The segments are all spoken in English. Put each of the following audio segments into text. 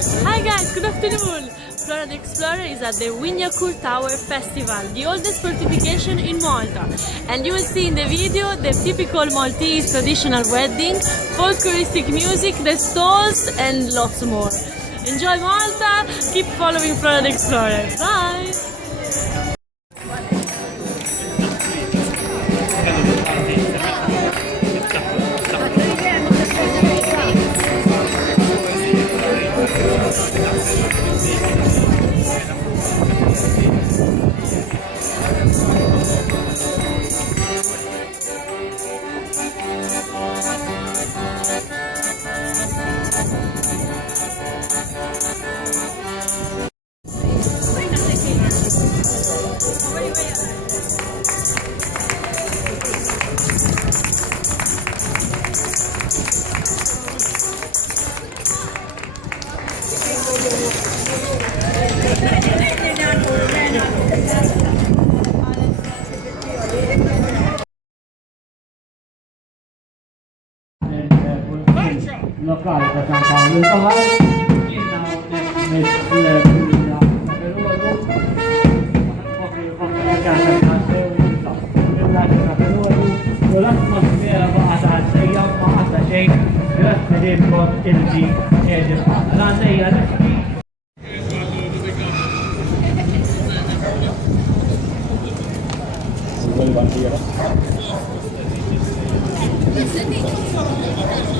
Hi guys, good afternoon! Flora the Explorer is at the Wignacourt Tower Festival, the oldest fortification in Malta. And you will see in the video the typical Maltese traditional wedding, folkloristic music, the stalls and lots more. Enjoy Malta, keep following Flora the Explorer. Bye! Locale per cantare il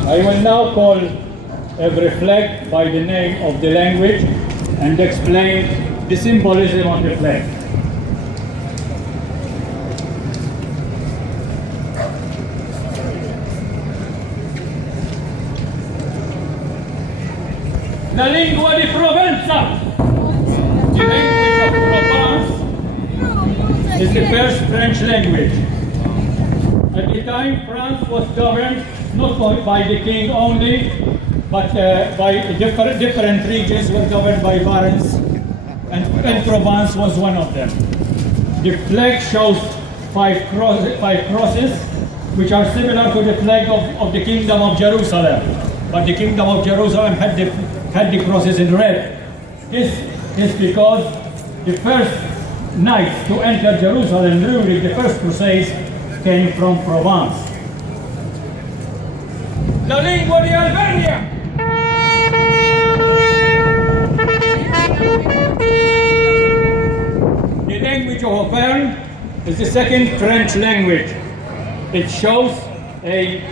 I will now call every flag by the name of the language and explain the symbolism of the flag. La lingua di Provenza, the language of Provence, is the first French language. At the time, France was governed not by the king only, but by different regions were governed by barons, and Provence was one of them. The flag shows five crosses, which are similar to the flag of the Kingdom of Jerusalem, but the Kingdom of Jerusalem had the crosses in red. This is because the first knights to enter Jerusalem during the first crusades came from Provence. La lingua di Albania. The language of Auvergne is the second French language. It shows a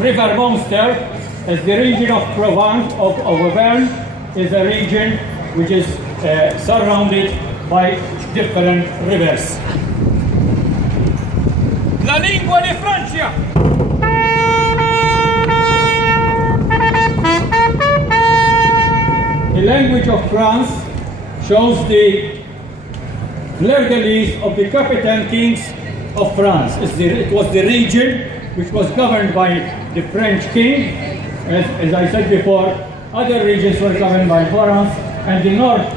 river monster, as the region of Provence, of Auvergne, is a region which is surrounded by different rivers. La lingua di Francia. The language of France shows the fleur-de-lis of the captain kings of France. It was the region which was governed by the French king. As I said before, other regions were governed by barons, and the north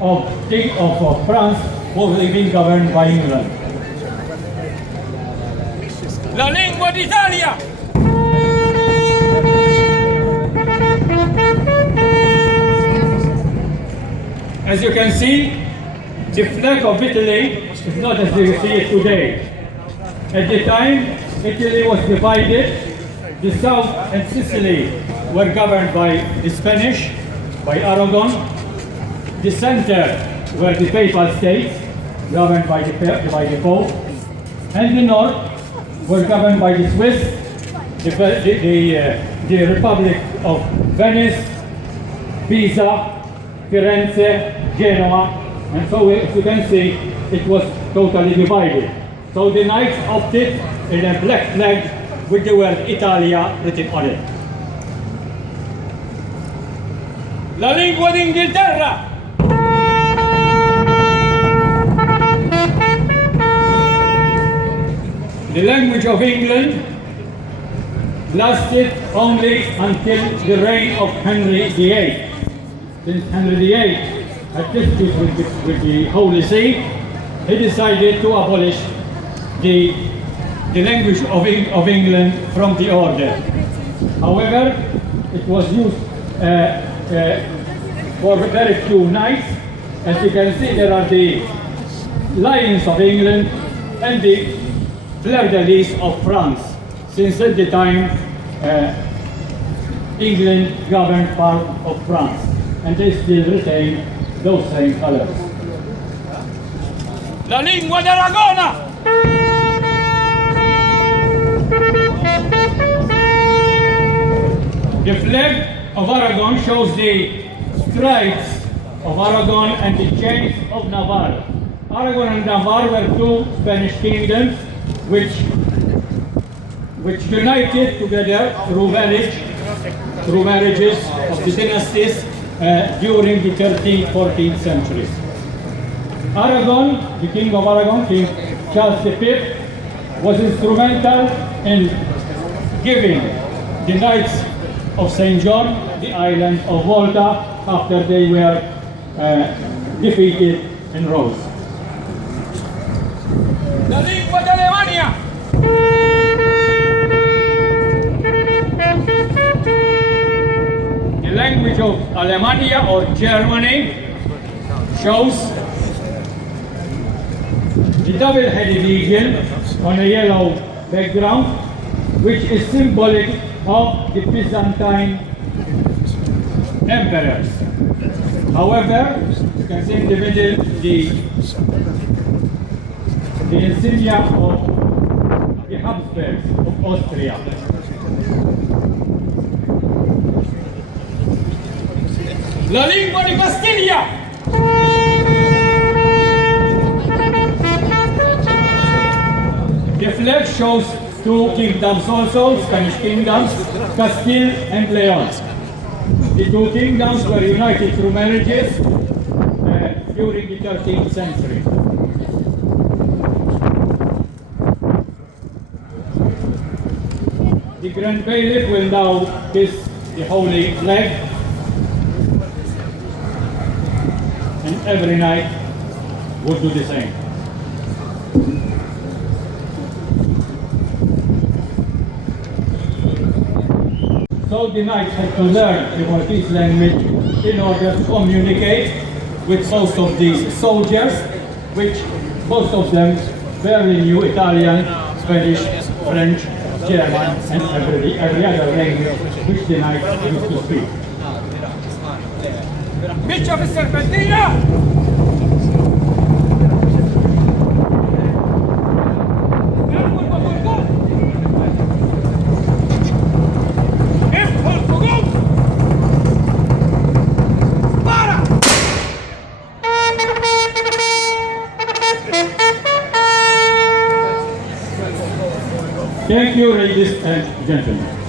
of France was being governed by England. La lingua d'Italia. As you can see, the flag of Italy is not as you see it today. At the time, Italy was divided. The south and Sicily were governed by the Spanish, by Aragon. The center were the Papal States, governed by the Pope. And the north were governed by the Swiss, the Republic of Venice, Pisa, Firenze, Genoa, and so as you can see, it was totally divided. So the knights opted in a black flag with the word Italia written on it. La lingua d'Inghilterra. The language of England lasted only until the reign of Henry VIII. Since Henry VIII had dispute with the Holy See, he decided to abolish the language of England from the order. However, it was used for very few nights. As you can see, there are the lions of England and the fleur-de-lis of France, since at the time England governed part of France, and they still retain those same colors. La lingua d'Aragona! The flag of Aragon shows the stripes of Aragon and the chains of Navarre. Aragon and Navarre were two Spanish kingdoms which united together through marriages of the dynasties during the 13th, 14th centuries. Aragon, the king of Aragon, King Charles V, was instrumental in giving the Knights of St. John the island of Malta after they were defeated in Rhodes. La lingua d'Alemania! The language of Alemania or Germany shows the double-headed eagle on a yellow background, which is symbolic of the Byzantine emperors. However, you can see in the middle the insignia of the Habsburgs of Austria. La lingua di Castiglia! The flag shows two kingdoms also, Spanish kingdoms, Castile and Leon. The two kingdoms were united through marriages during the 13th century. The Grand Bailiff will now kiss the holy flag, and every knight would do the same. So the knights had to learn the Maltese language in order to communicate with most of these soldiers, which most of them barely knew Italian, Spanish, French, German, and every other language which the knights used to speak. Biccia per serpentina! Thank you, ladies and gentlemen.